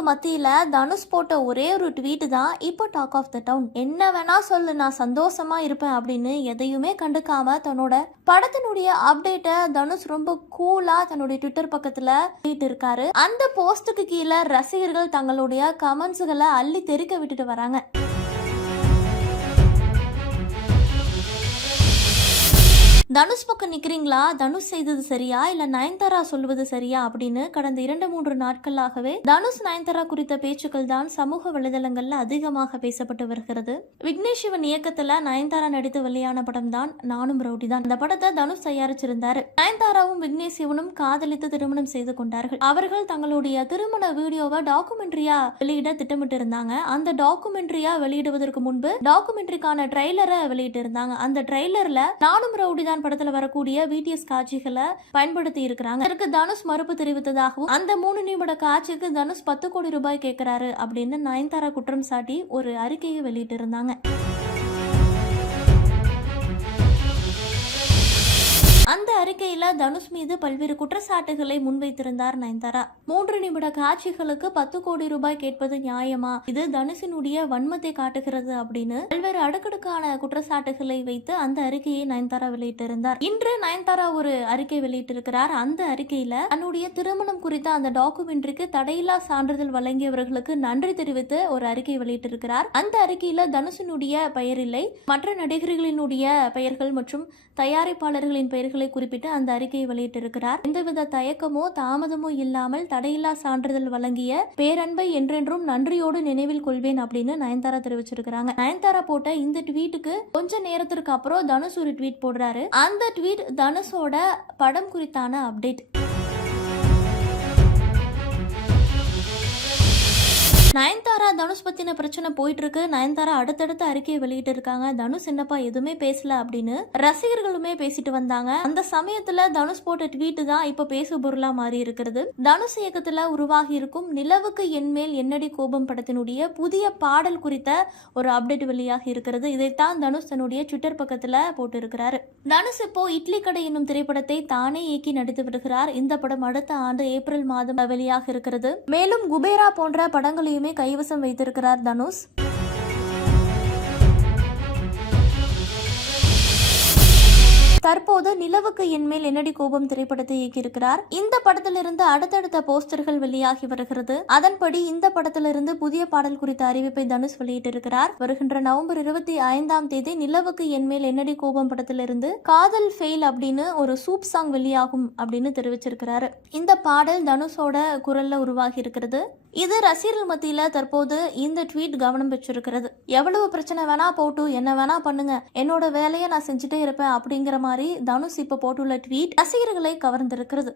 பரபரப்புக்கு மத்தியில தனுஷ் போட்ட ஒரே ஒரு ட்வீட் தான் இப்போ டாக் ஆஃப் த டவுன். என்ன வேணா சொல்லு, நான் சந்தோஷமா இருப்பேன் அப்படின்னு எதையுமே கண்டுக்காம தன்னோட படத்தினுடைய அப்டேட்டை தனுஷ் ரொம்ப கூலா தன்னுடைய ட்விட்டர் பக்கத்துல இருக்காரு. அந்த போஸ்டுக்கு கீழே ரசிகர்கள் தங்களுடைய கமெண்ட்ஸ்களை அள்ளி தெறிக்க விட்டுட்டு வராங்க. தனுஷ் பக்கம் நிக்கிறீங்களா, தனுஷ் செய்தது சரியா இல்ல நயன்தாரா சொல்வது சரியா அப்படின்னு கடந்த 2-3 நாட்களாகவே தனுஷ் நயன்தாரா குறித்த பேச்சுக்கள் தான் சமூக வலைதளங்கள்ல அதிகமாக பேசப்பட்டு வருகிறது. விக்னேஷ் சிவன் இயக்கத்துல நயன்தாரா நடித்து வெளியான படம் தான் நானும் ரவுடி தான். அந்த படத்தை தனுஷ் தயாரிச்சிருந்தாரு. நயன்தாராவும் விக்னேஷ் சிவனும் காதலித்து திருமணம் செய்து கொண்டார்கள். அவர்கள் தங்களுடைய திருமண வீடியோவை டாக்குமெண்ட்ரியா வெளியிட திட்டமிட்டு இருந்தாங்க. அந்த டாக்குமெண்ட்ரியா வெளியிடுவதற்கு முன்பு டாக்குமெண்ட்ரிக்கான ட்ரெய்லரை வெளியிட்டு இருந்தாங்க. அந்த ட்ரெய்லர்ல நானும் ரவுடி தான் படத்துல வரக்கூடிய விடிஎஸ் காட்சிகளை பயன்படுத்தி இருக்கிறாங்க. அதற்கு தனுஷ் மறுப்பு தெரிவித்ததாகவும் அந்த 3 நிமிட காட்சிக்கு தனுஷ் 10 கோடி ரூபாய் கேட்கிறாரு அப்படின்னு நயன்தாரா குற்றம் சாட்டி ஒரு அறிக்கையை வெளியிட்டு இருந்தாங்க. அந்த அறிக்கையில தனுஷ் மீது பல்வேறு குற்றச்சாட்டுகளை முன்வைத்திருந்தார் நயன்தாரா. 3 நிமிட காட்சிகளுக்கு 10 கோடி ரூபாய் கேட்பது நியாயமா, இது தனுஷினுடைய வன்மத்தை காட்டுகிறது அப்படின்னு பல்வேறு அடுக்கடுக்கான குற்றச்சாட்டுகளை வைத்து அந்த அறிக்கையை நயன்தாரா வெளியிட்டிருந்தார். இன்று நயன்தாரா ஒரு அறிக்கை வெளியிட்டிருக்கிறார். அந்த அறிக்கையில தன்னுடைய திருமணம் குறித்த அந்த டாக்குமெண்ட்ரிக்கு தடையில்லா சான்றிதழ் வழங்கியவர்களுக்கு நன்றி தெரிவித்து ஒரு அறிக்கை வெளியிட்டிருக்கிறார். அந்த அறிக்கையில தனுஷினுடைய பெயர் இல்லை, மற்ற நடிகர்களினுடைய பெயர்கள் மற்றும் தயாரிப்பாளர்களின் பெயர்களை குறிப்பிட்டு அந்த அறிக்கையை வெளியிட்டிருக்கிறார். எந்தவித தயக்கமோ தாமதமோ இல்லாமல் தடையில்லா சான்றிதழ் வழங்கிய பேரன்பை என்றென்றும் நன்றியோடு நினைவில் கொள்வேன் அப்படின்னு நயன்தாரா தெரிவிச்சிருக்கிறாங்க. நயன்தாரா போட்ட இந்த ட்வீட்டுக்கு கொஞ்ச நேரத்திற்கு அப்புறம் தனுஷ் ஒரு ட்வீட் போடுறாரு. அந்த ட்வீட் தனுஷோட படம் குறித்தான அப்டேட். நயன்தாரா தனுஷ் பத்தின பிரச்சனை போயிட்டு இருக்கு. நயன்தாரா அடுத்தடுத்த அறிக்கையை வெளியிட்டு இருக்காங்க. தனுஷ் என்னப்பா எதுவுமே பேசல அப்படின்னு ரசிகர்களுமே பேசிட்டு வந்தாங்க. அந்த சமயத்துல தனுஷ் போட்ட ட்வீட் தான் இப்ப பேசு பொருளா மாறி இருக்கிறது. தனுஷ் இயக்கத்துல உருவாகி இருக்கும் நிலவுக்கு என்மேல் என்னடி கோபம் படத்தினுடைய புதிய பாடல் குறித்த ஒரு அப்டேட் வெளியாகி இருக்கிறது. இதைத்தான் தனுஷ் தன்னுடைய ட்விட்டர் பக்கத்துல போட்டு இருக்கிறாரு. தனுஷ் இப்போ இட்லி கடை என்னும் திரைப்படத்தை தானே இயக்கி நடித்து வருகிறார். இந்த படம் அடுத்த ஆண்டு ஏப்ரல் மாதம் வெளியாக இருக்கிறது. மேலும் குபேரா போன்ற படங்களையும் கைவசம் வைத்திருக்கிறார் தனுஷ். தற்போது நிலவுக்கு என்மேல் என்னடி கோபம் திரைப்படத்தை இயக்கியிருக்கிறார். இந்த படத்திலிருந்து அடுத்தடுத்த போஸ்டர்கள் வெளியாகி வருகிறது. அதன்படி இந்த படத்திலிருந்து புதிய பாடல் குறித்த அறிவிப்பை தனுஷ் வெளியிட்டிருக்கிறார். வருகின்ற நவம்பர் 25ஆம் தேதி நிலவுக்கு என்மேல் என்னடி கோபம் படத்திலிருந்து காதல் ஃபெயில் அப்படின்னு ஒரு சூப் சாங் வெளியாகும் அப்படின்னு தெரிவிச்சிருக்கிறாரு. இந்த பாடல் தனுஷோட குரல்ல உருவாகி இருக்கிறது. இது ரசிகர்கள் மத்தியில தற்போது இந்த ட்வீட் கவனம் பெற்றிருக்கிறது. எவ்வளவு பிரச்சனை வேணா போட்டு என்ன வேணா பண்ணுங்க, என்னோட வேலையை நான் செஞ்சுட்டே இருப்பேன் அப்படிங்கிற மாதிரி தனுஷ் இப்ப போட்டுள்ள ட்வீட் ரசிகர்களை கவர்ந்திருக்கிறது.